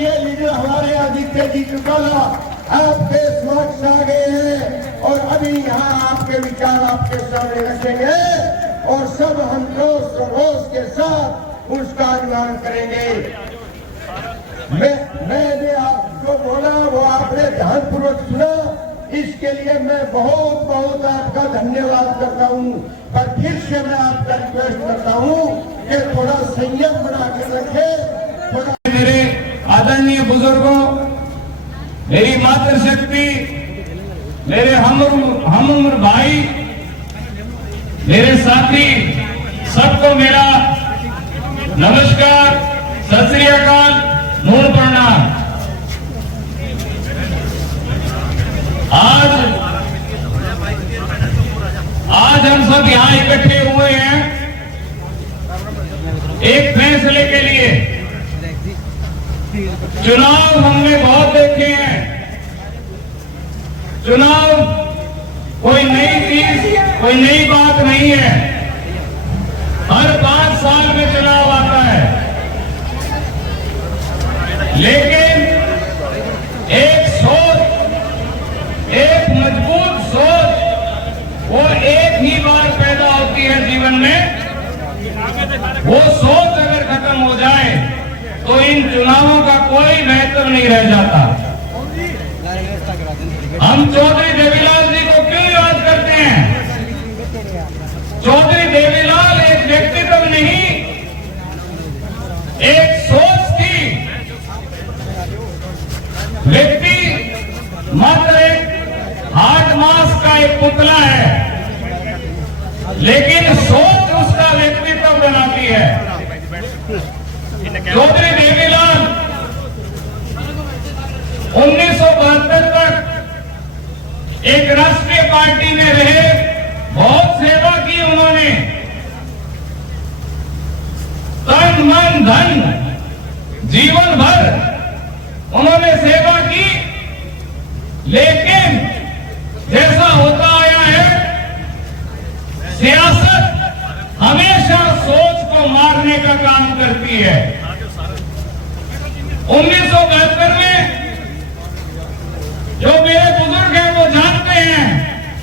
ये लीडर हमारे आदित्य जी चुकाला आपके समक्ष आ गए हैं और अभी यहाँ आपके विचार आपके सामने रखेंगे और सब हम रोष के साथ उसका अनुमान करेंगे। मैंने आपको बोला वो आपने ध्यानपूर्वक सुना, इसके लिए मैं बहुत बहुत आपका धन्यवाद करता हूँ। पर फिर से मैं आपका रिक्वेस्ट करता हूँ कि थोड़ा संयम बना कर रखे। थोड़ा मेरे आदरणीय बुजुर्गों, मेरी मातृशक्ति, मेरे हम उम्र भाई, मेरे साथी, सबको मेरा नमस्कार, सत श्री अकाल, मूल प्रणाम। आज हम सब यहाँ इकट्ठे हुए हैं एक फैसले के लिए। चुनाव हमने बहुत देखे हैं। चुनाव कोई नई चीज, कोई नई बात नहीं है। हर 5 साल में चुनाव आता है, लेकिन एक सोच, एक मजबूत सोच, वो एक ही बार पैदा होती है जीवन में। वो सोच अगर खत्म हो जाए तो इन चुनावों का कोई महत्व नहीं रह जाता। हम चौधरी देवीलाल जी को क्यों याद करते हैं? चौधरी देवीलाल एक व्यक्तित्व नहीं, एक सोच थी। व्यक्ति मात्र एक हार्ड मास का एक पुतला है, लेकिन सोच उसका व्यक्तित्व बनाती है। चौधरी देवीलाल 1972 तक एक राष्ट्रीय पार्टी में रहे, बहुत सेवा की उन्होंने, तन मन धन जीवन भर उन्होंने सेवा की। लेकिन जैसा होता आया है, सियासत हमेशा सोच को मारने का काम करती है। 1972 में जो मेरे बुजुर्ग हैं वो जानते हैं,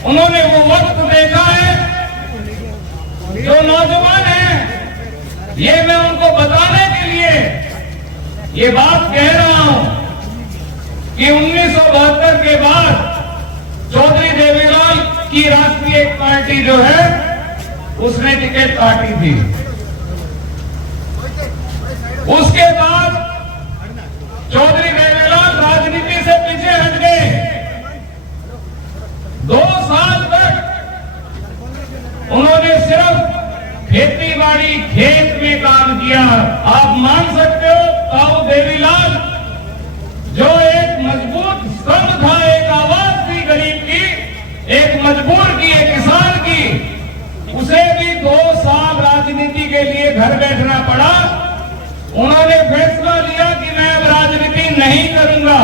उन्होंने वो वक्त देखा है। जो नौजवान हैं, ये मैं उनको बताने के लिए ये बात कह रहा हूं कि 1972 के बाद चौधरी देवीलाल की राष्ट्रीय पार्टी जो है उसने टिकट काटी थी। उसके बाद चौधरी देवीलाल राजनीति से पीछे हट गए। 2 साल तक उन्होंने सिर्फ खेती बाड़ी, खेत में काम किया। आप मान सकते हो, ताऊ देवीलाल जो एक मजबूत स्तंभ था, एक आवाज थी गरीब की, एक मजबूर की, एक किसान की, उसे भी 2 साल राजनीति के लिए घर बैठना पड़ा। उन्होंने फैसला लिया कि मैं अब राजनीति नहीं करूंगा।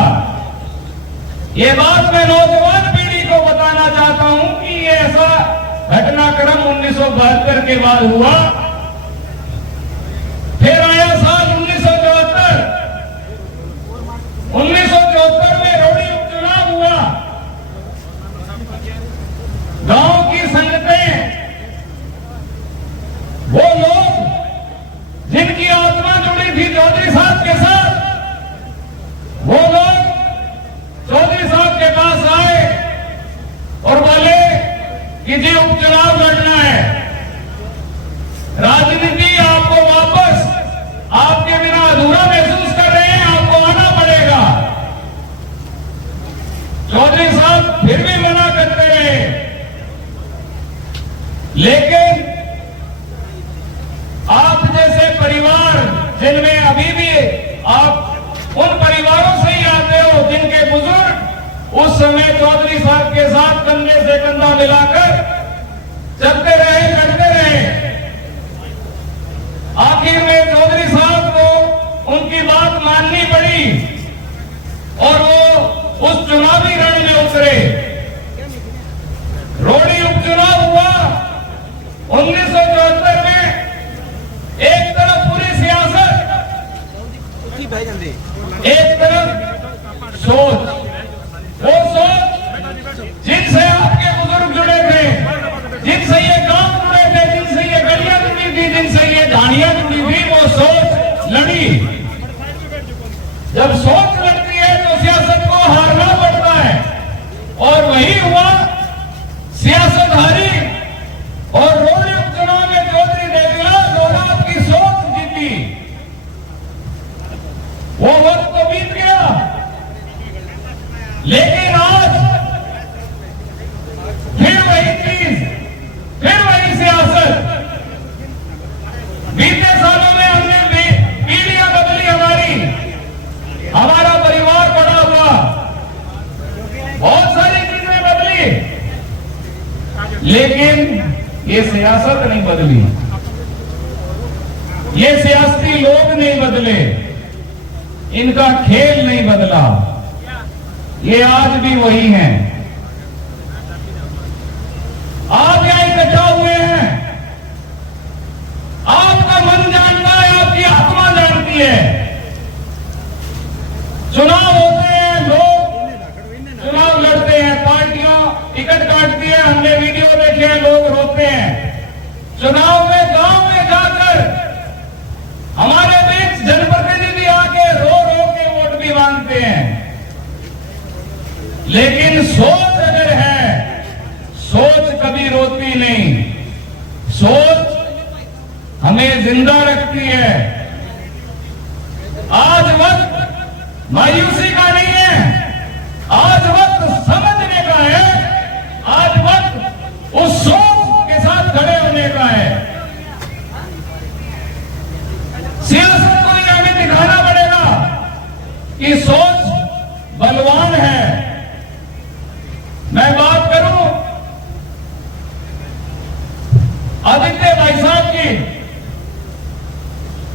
ये बात मैं नौजवान पीढ़ी को बताना चाहता हूं कि ये ऐसा घटनाक्रम 1972 के बाद हुआ। फिर आया साल 1974। 1974 में रोड़ी उपचुनाव हुआ। गांव की संगतें, वो लोग जिनकी आत्मा जुड़ी थी चौधरी साहब के साथ, वो लोग चौधरी साहब के पास आए और बोले कि जी उपचुनाव लड़ना है, राजनीति आपको वापस, आपके बिना अधूरा महसूस कर रहे हैं, आपको आना पड़ेगा। चौधरी साहब फिर भी मना करते रहे, लेकिन आप जैसे परिवार जिनमें अभी भी आप उन परिवारों से ही आते हो जिनके बुजुर्ग उस समय चौधरी साहब के साथ कंधे से कंधा मिलाकर चलते रहे, लड़ते रहे। आखिर में चौधरी साहब को उनकी बात माननी पड़ी और वो उस चुनावी रण में उतरे। रोड़ी उपचुनाव हुआ 1974 में। एक तरफ पूरी सियासत एक तरफ सोच, वो सोच जिनसे आपके बुजुर्ग जुड़े थे, जिनसे ये गांव जुड़े थे, जिनसे ये गलियां जुड़ी थी, जिनसे ये ढाणियां जुड़ी थी, वो सोच लड़ी। जब सोच लड़ती है तो सियासत को हारना पड़ता है, और वही हुआ। सियासत हारी और रोडे उपचुनाव में चौधरी देवीलाल और आपकी सोच जीती। वो वक्त तो बीत गया, लेकिन आज फिर वही चीज, फिर वही सियासत। बीते सालों में हमने पीढ़ियां बदली, हमारा परिवार बड़ा हुआ, बहुत सारी चीजें बदली, लेकिन ये सियासत नहीं बदली, ये सियासी लोग नहीं बदले, इनका खेल नहीं बदला, ये आज भी वही हैं। आप यहां इकट्ठा हुए हैं, आपका मन जानता है, आपकी आत्मा जानती है। चुनाव होते हैं, लोग चुनाव लड़ते हैं, पार्टियां टिकट काटती है, हमने वीडियो देखे हैं, लोग रोते हैं। चुनाव में गांव में जाकर हमारे बीच जनप्रतिनिधि आके रो रो के वोट भी मांगते हैं, लेकिन सोच अगर है, सोच कभी रोती नहीं, सोच हमें जिंदा रखती है। आज वक्त मायूसी का नहीं है, आज वक्त समझने का है, आज वक्त उस सोच के साथ खड़े होने का है। सियासत को यह हमें दिखाना पड़ेगा कि सोच बलवान है। मैं बात करूं आदित्य भाई साहब की,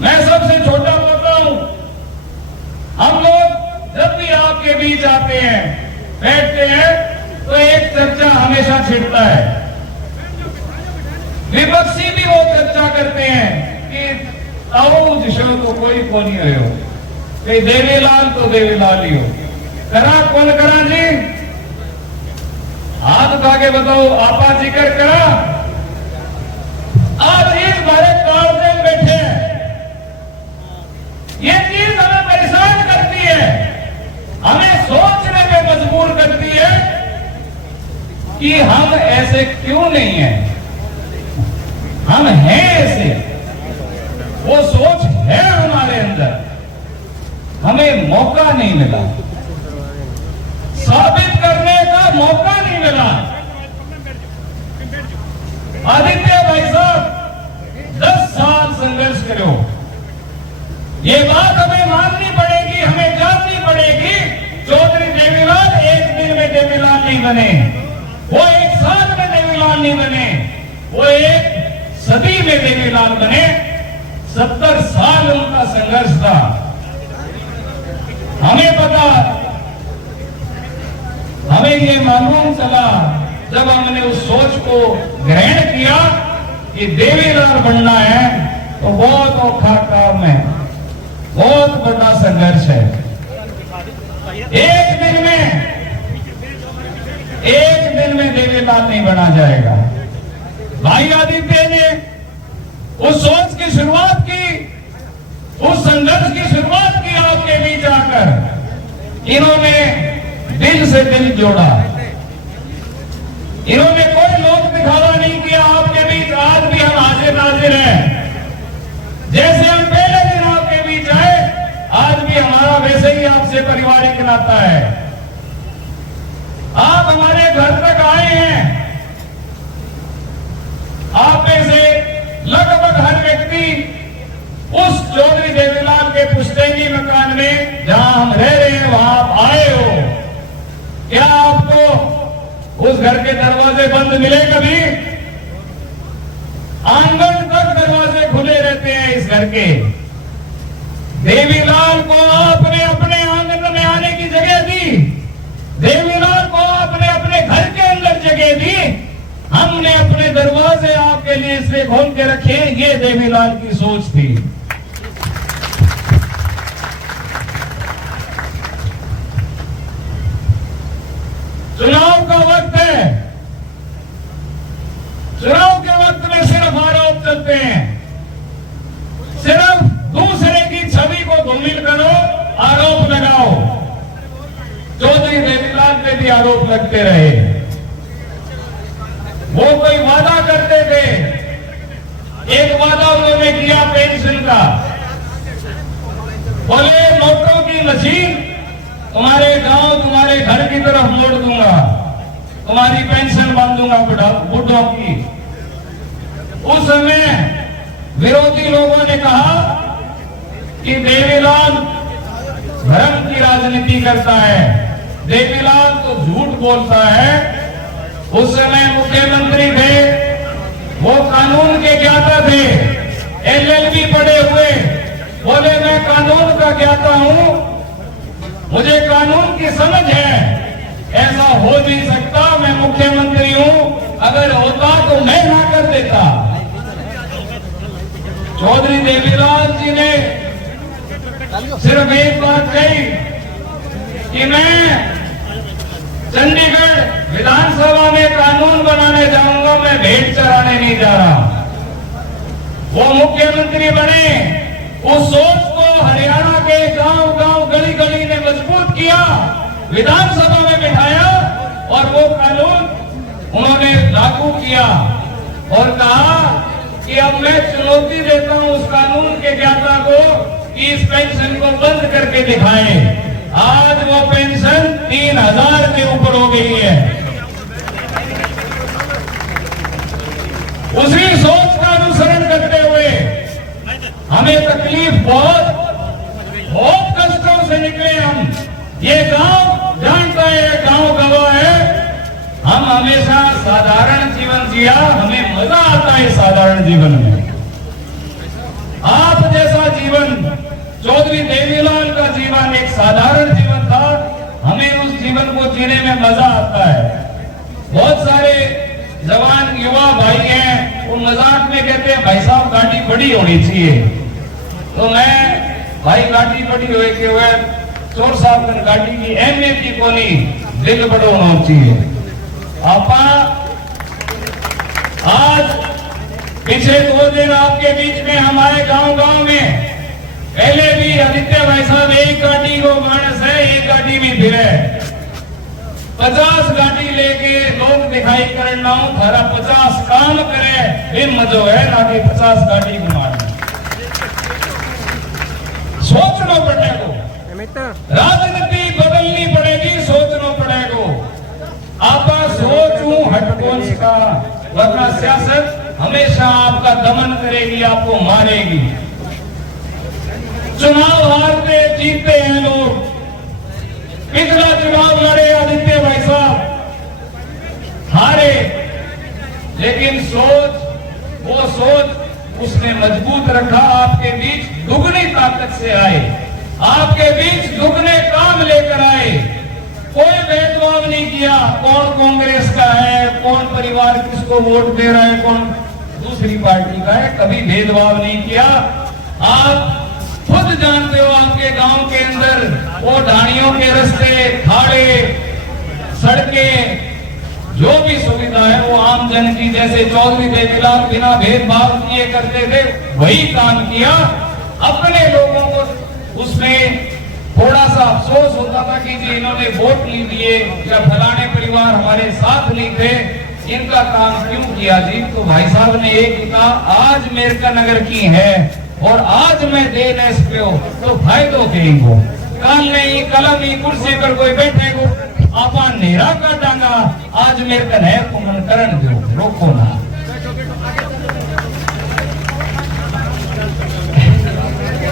मैं सबसे छोटा पोता हूं। हम लोग जब भी आपके बीच आते हैं, बैठते हैं, तो एक चर्चा हमेशा छिड़ता है। विपक्षी भी वो चर्चा करते हैं कि आओ जिसो तो कोई को नहीं रहे, देवीलाल तो देवीलाल ही हो। करा कौन करा जी? हाथ उठा के बताओ, आपा जिक्र करा। आज इस भारत काल में बैठे हैं, ये चीज हमें परेशान करती है, हमें सोचने पे मजबूर करती है कि हम ऐसे क्यों नहीं हैं, हम हैं ऐसे, वो सोच है हमारे अंदर, हमें मौका नहीं मिला, साबित करने का मौका नहीं मिला। आदित्य भाई साहब 10 साल संघर्ष करो, ये बात हमें माननी पड़ेगी, हमें जाननी पड़ेगी। चौधरी देवीलाल एक दिन में देवीलाल नहीं बने, वो एक साल में देवीलाल नहीं बने, वो एक सदी में देवीलाल बने। 70 साल उनका संघर्ष था। हमें पता, हमें ये मालूम चला जब हमने उस सोच को ग्रहण किया कि देवीलाल बनना है तो बहुत औखा काम है, बहुत बड़ा संघर्ष है। एक दिन में देवीलाल नहीं बना जाएगा। भाई आदित्य ने उस सोच की शुरुआत की, उस संघर्ष की शुरुआत की आपके बीच आकर। इन्होंने दिल से दिल जोड़ा, इन्होंने कोई लोक दिखावा नहीं किया आपके बीच। आज भी हम हाजिर नाजिर हैं, जैसे हम पहले दिन आपके बीच आए, आज भी हमारा वैसे ही आपसे पारिवारिक नाता है। आप हमारे घर तक आए हैं, आप में से लगभग हर व्यक्ति उस चौधरी देवीलाल के पुश्तैनी मकान में जहां हम रह रहे हैं वहां आप आए हो। क्या आपको उस घर के दरवाजे बंद मिले कभी? आंगन तक दरवाजे खुले रहते हैं इस घर के। देवीलाल को आपने अपने आंगन में आने की जगह दी, देवीलाल को आपने अपने घर के अंदर जगह दी। हमने अपने दरवाजे आपके लिए इसलिए खोल के रखे, ये देवीलाल की सोच थी। ढील करो, आरोप लगाओ। चौधरी देवीलाल पे भी आरोप लगते रहे। वो कोई वादा करते थे, एक वादा उन्होंने किया पेंशन का, बोले नोटों की मशीन तुम्हारे गांव तुम्हारे घर की तरफ मोड़ दूंगा, तुम्हारी पेंशन बांधूंगा बुढ़ों की। उस समय विरोधी लोगों ने कहा कि देवीलाल धर्म की राजनीति करता है, देवीलाल तो झूठ बोलता है। उस समय मुख्यमंत्री थे, वो कानून के ज्ञाता थे, एलएलबी पढ़े हुए, बोले मैं कानून का ज्ञाता हूं, मुझे कानून की समझ है, ऐसा हो नहीं सकता, मैं मुख्यमंत्री हूं, अगर होता तो मैं ना कर देता। चौधरी देवीलाल जी ने सिर्फ एक बात कही कि मैं चंडीगढ़ विधानसभा में कानून बनाने जाऊंगा, मैं भेंट चढ़ाने नहीं जा रहा। वो मुख्यमंत्री बने, उस सोच को हरियाणा के गांव-गांव गली-गली ने मजबूत किया, विधानसभा में बिठाया और वो कानून उन्होंने लागू किया और कहा कि अब मैं चुनौती देता हूं उस कानून के ज्ञाता को कि इस पेंशन को बंद करके दिखाएं। आज वो पेंशन 3000 के ऊपर हो गई है। उसी सोच का अनुसरण करते हुए हमें तकलीफ बहुत कष्टों से निकले हम। ये गांव जानता है, गांव गवाह है, हम हमेशा साधारण जीवन जिया, हमें मजा आता है साधारण जीवन में। आप जैसा जीवन, चौधरी देवीलाल का जीवन एक साधारण जीवन था, हमें उस जीवन को जीने में मजा आता है। बहुत सारे जवान युवा भाई हैं, वो मजाक में कहते हैं भाई साहब गाड़ी बड़ी होनी चाहिए, तो मैं भाई गाड़ी बड़ी हुए के हुए चोर साहब गाड़ी की अहमियत की कोनी, दिल बड़ो होना चाहिए। आपा आज पिछले 2 दिन आपके बीच में हमारे गांव-गांव में, पहले भी आदित्य भाई साहब एक गाड़ी को मानस है, एक गाड़ी में फिर है, 50 गाड़ी लेके लोग दिखाई करना हूं, थारा 50 काम करे फिर मजो है ना कि 50 गाड़ी घुमाना। सोचना पड़ेगा, राजनीति बदलनी पड़ेगी, सोचना पड़ेगा। आपका सोचू हटकोंस का, वरना सियासत हमेशा आपका दमन करेगी, आपको मारेगी। चुनाव हारते जीतते हैं लोग। पिछला चुनाव लड़े आदित्य भाई साहब, हारे, लेकिन वो सोच उसने मजबूत रखा, आपके बीच दुगनी ताकत से आए, आपके बीच दुगने काम लेकर आए। कोई भेदभाव नहीं किया, कौन कांग्रेस का है, कौन परिवार किसको वोट दे रहा है, कौन दूसरी पार्टी का है, कभी भेदभाव नहीं किया। आप खुद जानते हो, आपके गांव के अंदर वो ढाणियों के रास्ते, खाड़े, सड़कें, जो भी सुविधा है वो आम जन की, जैसे चौधरी देवीलाल बिना भेदभाव किए करते थे, वही काम किया। अपने लोगों को उसमें थोड़ा सा अफसोस होता था कि जी इन्होंने वोट नहीं दिए या फलाने परिवार हमारे साथ नहीं थे, इनका काम क्यों किया जी। तो भाई साहब ने एक कहा, आज मेरका नगर की है और आज मैं देना इस पे हो तो फायदो कहेंगो, कल नहीं कलम ही कुर्सी पर कोई बैठेगो, आपा नेरा का डांगा, आज मेरे का नहर को मन करण दो, रोको ना।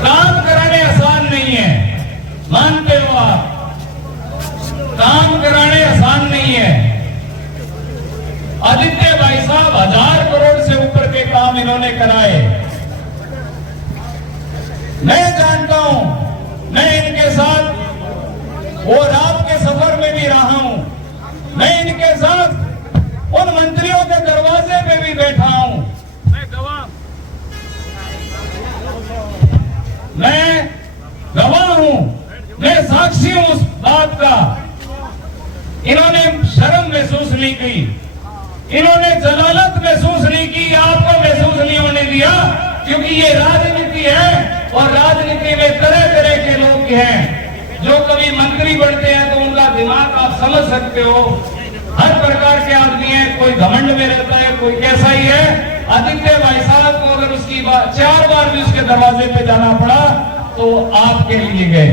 काम कराने आसान नहीं है, मानते हो आप, काम कराने आसान नहीं है। आदित्य भाई साहब 1000 करोड़ से ऊपर के काम इन्होंने कराए। मैं जानता हूं, मैं इनके साथ वो रात के सफर में भी रहा हूं, मैं इनके साथ उन मंत्रियों के दरवाजे पे भी बैठा हूं, मैं गवाह हूं, मैं साक्षी हूं उस बात का। इन्होंने शर्म महसूस नहीं की, इन्होंने जलालत महसूस नहीं की, आपको महसूस नहीं होने दिया, क्योंकि ये राजनीति है और राजनीति में तरह तरह के लोग हैं। जो कभी मंत्री बनते हैं तो उनका दिमाग आप समझ सकते हो, हर प्रकार के आदमी है, कोई घमंड में रहता है, कोई कैसा ही है। आदित्य भाई साहब को अगर उसकी 4 बार भी उसके दरवाजे पे जाना पड़ा तो आपके लिए गए।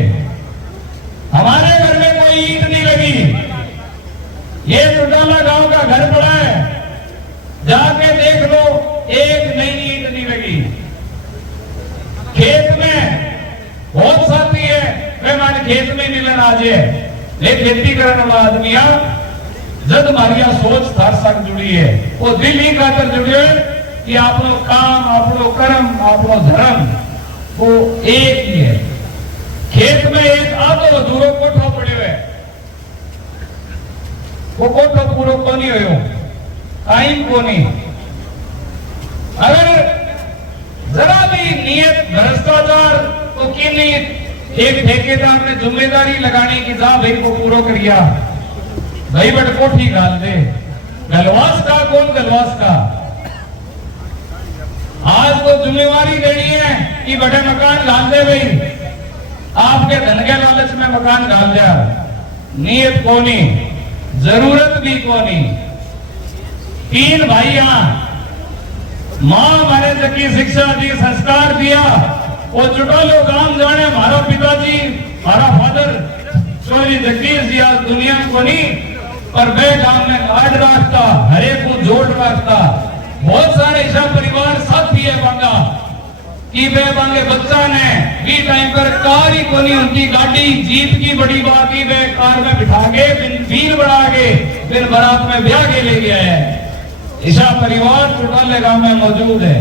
हमारे घर में कोई ईंट नहीं लगी, ये चुटाला गांव का घर पड़ा है, जाके देख लो, एक नई ईंट नहीं लगी। खेत में बहुत साथी है, वे मान खेत में मिलन आज है, ये खेती करने वाला आदमी जब हमारी सोच थार संग जुड़ी है, वो दिल ही खातर जुड़ी है कि आपनो काम, आपनो कर्म, आपनो धर्म वो एक ही है। खेत में एक आधो अधूरो कोठो पड़े हुए, वो कोठो पूरो को नहीं हो, टाइम को नहीं। अगर जरा भी नियत भ्रष्टाचार तो की नहीं, एक ठेकेदार ने जिम्मेदारी लगाने की जा भाई को पूरा करिया, भाई बट कोठी डाल दे, गलवास का कौन गलवास का। आज तो जिम्मेवारी देनी है कि बड़े मकान डाल दे भाई, आपके धन के लालच में मकान डाल दिया, नियत कोनी, जरूरत भी कोनी। 3 भाइया, मां मैंने जकी शिक्षा दी, संस्कार दिया, वो चुटालो गांव जाने हमारा पिताजी, हमारा फादर चौधरी जगदीश जी आज दुनिया को नहीं, पर वे गांव में लाड रखता, हरे को जोड़ रखता। बहुत सारे ऐसा परिवार साथी है बांगा कि वे बांगे बच्चा ने भी टाइम पर कार ही को नहीं उनकी गाड़ी, जीप की बड़ी बात ही वे कार में बिठा के बीन बढ़ा के फिर बारात में ब्याह के ले गया है। ऐसा परिवार चुटाले गांव में मौजूद है।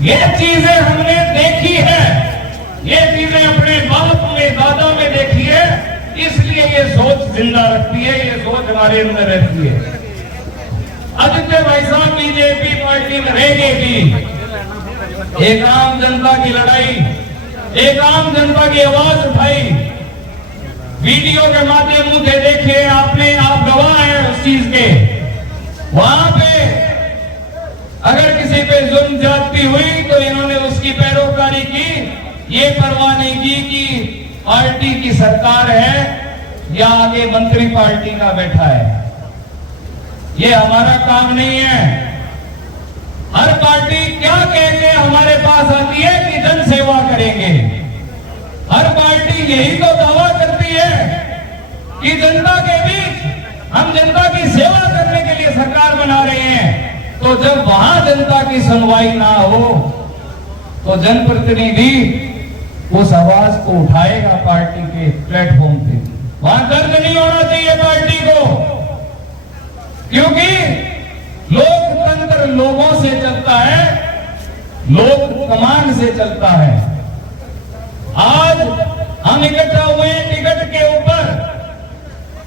ये चीजें हमने देखी है, ये चीजें अपने बाप में, दादा में देखी है, इसलिए ये सोच जिंदा रखती है, ये सोच हमारे अंदर रहती है। आदित्य भाई साहब बीजेपी पार्टी में रहेगी, एक आम जनता की लड़ाई, एक आम जनता की आवाज उठाई, वीडियो के माध्यम से देखे आपने, आप गवाह हैं उस चीज के। वहां पे अगर किसी पे जुल्म ज्यादती हुई तो इन्होंने उसकी पैरोकारी की, ये परवाह नहीं की कि पार्टी की सरकार है या आगे मंत्री पार्टी का बैठा है। ये हमारा काम नहीं है। हर पार्टी क्या कह के हमारे पास आती है कि जन सेवा करेंगे। हर पार्टी यही तो दावा करती है कि जनता के बीच हम जनता की सेवा करने के लिए सरकार बना रहे हैं। तो जब वहां जनता की सुनवाई ना हो तो जनप्रतिनिधि उस आवाज को उठाएगा पार्टी के प्लेटफॉर्म पे। वहां दर्द नहीं होना चाहिए पार्टी को, क्योंकि लोकतंत्र लोगों से चलता है, लोक कमांड से चलता है। आज हम इकट्ठा हुए हैं टिकट के ऊपर,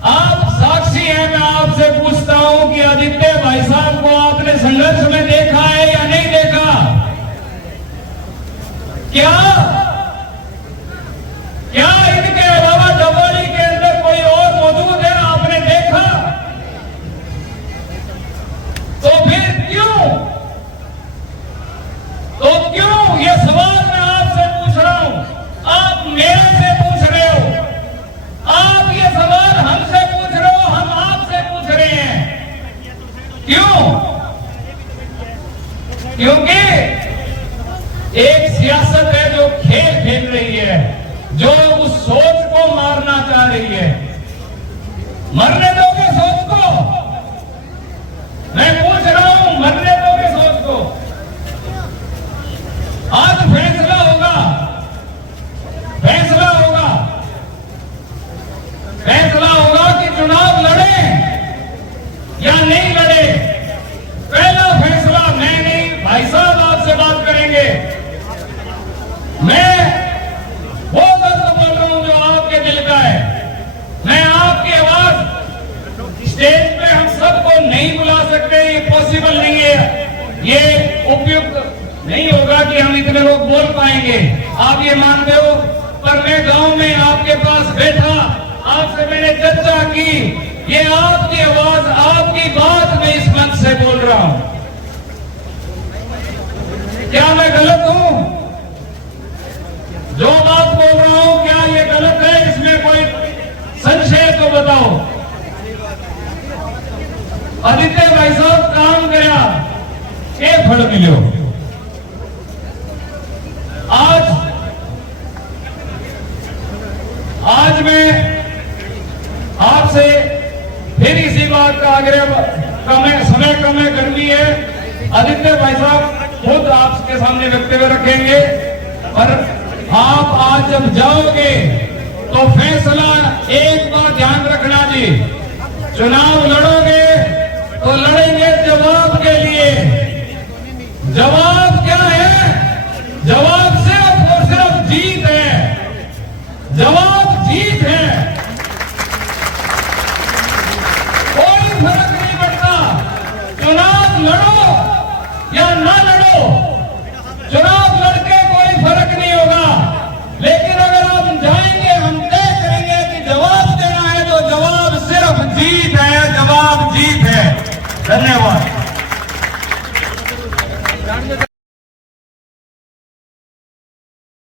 आप साक्षी हैं। मैं आपसे पूछता हूं कि आदित्य भाई साहब को आपने संघर्ष में देखा है या नहीं देखा? क्या इनके अलावा डबोली के अंदर कोई और मौजूद है? आपने देखा? तो फिर क्यों ये सवाल मैं आपसे पूछ रहा हूं, आप मेरे से पूछ रहे हो, आप ये सवाल हमसे पूछ रहे हो, हम आपसे पूछ रहे हैं। क्यों? क्योंकि एक सियासत है जो खेल खेल रही है, जो उस सोच को मारना चाह रही है। मरने दोगे सोच को? मैं पूछ रहा हूं, मरने दोगे सोच को? आज फैसला होगा, फैसला होगा, फैसला होगा कि चुनाव लड़े या नहीं लड़े। पहला फैसला मैं नहीं, भाई साहब आपसे बात करेंगे। मैं वो दर्द बोल रहा हूं जो आपके दिल का है। मैं आपकी आवाज स्टेज पे हम सबको नहीं बुला सकते, ये पॉसिबल नहीं है, ये उपयुक्त नहीं होगा कि हम इतने लोग बोल पाएंगे, आप ये मानते हो। पर मैं गांव में आपके पास बैठा, आपसे मैंने चर्चा की, ये आपकी आवाज, आपकी बात मैं इस मंच से बोल रहा हूं। क्या मैं गलत हूं? जो बात बोल रहा हूं क्या ये गलत है? इसमें कोई संशय तो बताओ। आदित्य भाई साहब काम करया के फल मिलो। आज मैं आपसे फिर इसी बात का आग्रह समय कम है करनी है। आदित्य भाई साहब खुद आपके सामने वक्तव्य रखेंगे, पर आप आज जब जाओगे तो फैसला एक बार ध्यान रखना जी, चुनाव लड़ोगे तो लड़ेंगे जवाब के लिए। जवाब क्या है? जवाब सिर्फ और सिर्फ जीत है। जवाब जीत है, कोई फर्क नहीं पड़ता चुनाव लड़ो या ना लड़ो। चुनाव लड़के कोई फर्क नहीं होगा, लेकिन अगर हम जाएंगे, हम तय करेंगे कि जवाब देना है तो जवाब सिर्फ जीत है। जवाब जीत है। धन्यवाद।